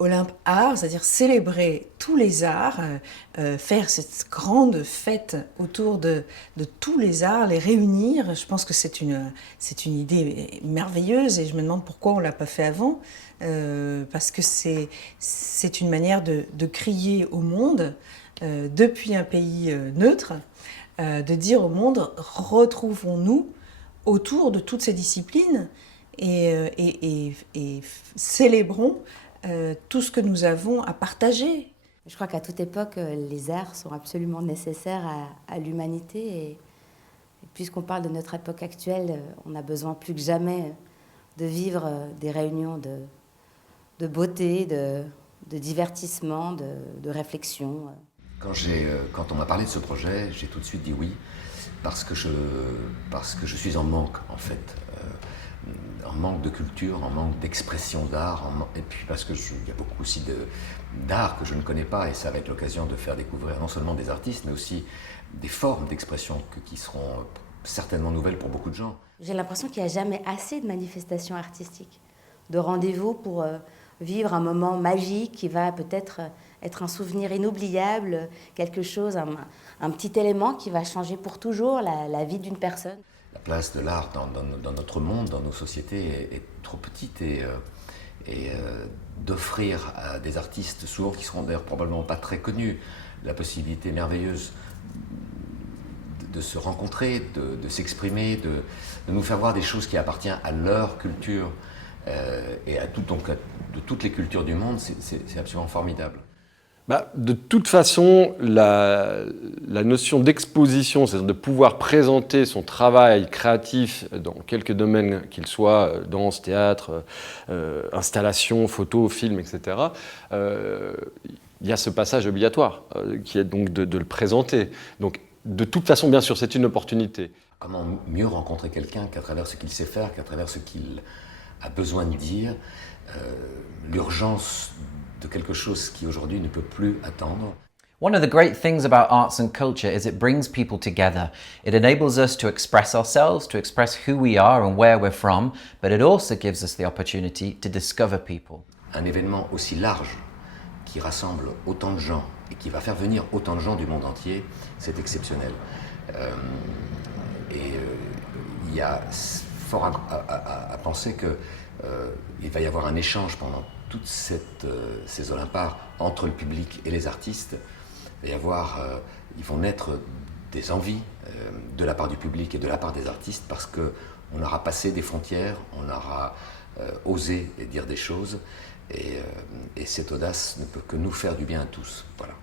Olympe Art, c'est-à-dire célébrer tous les arts, faire cette grande fête autour de tous les arts, les réunir. Je pense que c'est une idée merveilleuse et je me demande pourquoi on ne l'a pas fait avant. Parce que c'est une manière de crier au monde, depuis un pays neutre, de dire au monde, retrouvons-nous autour de toutes ces disciplines et célébrons tout ce que nous avons à partager. Je crois qu'à toute époque, les arts sont absolument nécessaires à l'humanité. Et puisqu'on parle de notre époque actuelle, on a besoin plus que jamais de vivre des réunions de beauté, de divertissement, de réflexion. Quand on m'a parlé de ce projet, j'ai tout de suite dit oui, parce que je suis en manque, en fait. En manque de culture, en manque d'expression d'art, et puis parce qu'il y a beaucoup aussi d'art que je ne connais pas, et ça va être l'occasion de faire découvrir non seulement des artistes, mais aussi des formes d'expression qui seront certainement nouvelles pour beaucoup de gens. J'ai l'impression qu'il n'y a jamais assez de manifestations artistiques, de rendez-vous pour vivre un moment magique qui va peut-être être un souvenir inoubliable, quelque chose, un petit élément qui va changer pour toujours la vie d'une personne. La place de l'art dans notre monde, dans nos sociétés, est trop petite et d'offrir à des artistes, souvent qui seront d'ailleurs probablement pas très connus, la possibilité merveilleuse de se rencontrer, de s'exprimer, de nous faire voir des choses qui appartiennent à leur culture et de toutes les cultures du monde, c'est absolument formidable. De toute façon, la notion d'exposition, c'est-à-dire de pouvoir présenter son travail créatif dans quelques domaines qu'ils soient, danse, théâtre, installation, photo, film, etc., il y a ce passage obligatoire qui est donc de le présenter. Donc, de toute façon, bien sûr, c'est une opportunité. Comment mieux rencontrer quelqu'un qu'à travers ce qu'il sait faire, qu'à travers ce qu'il a besoin de dire, l'urgence de quelque chose qui aujourd'hui ne peut plus attendre. One of the great things about arts and culture is it brings people together. It enables us to express ourselves, to express who we are and where we're from, but it also gives us the opportunity to discover people. Un événement aussi large qui rassemble autant de gens et qui va faire venir autant de gens du monde entier, c'est exceptionnel. Il y a fort à penser qu'il va y avoir un échange pendant toutes ces Olymparts entre le public et les artistes. Ils vont naître des envies de la part du public et de la part des artistes parce qu'on aura passé des frontières, on aura osé dire des choses et cette audace ne peut que nous faire du bien à tous. Voilà.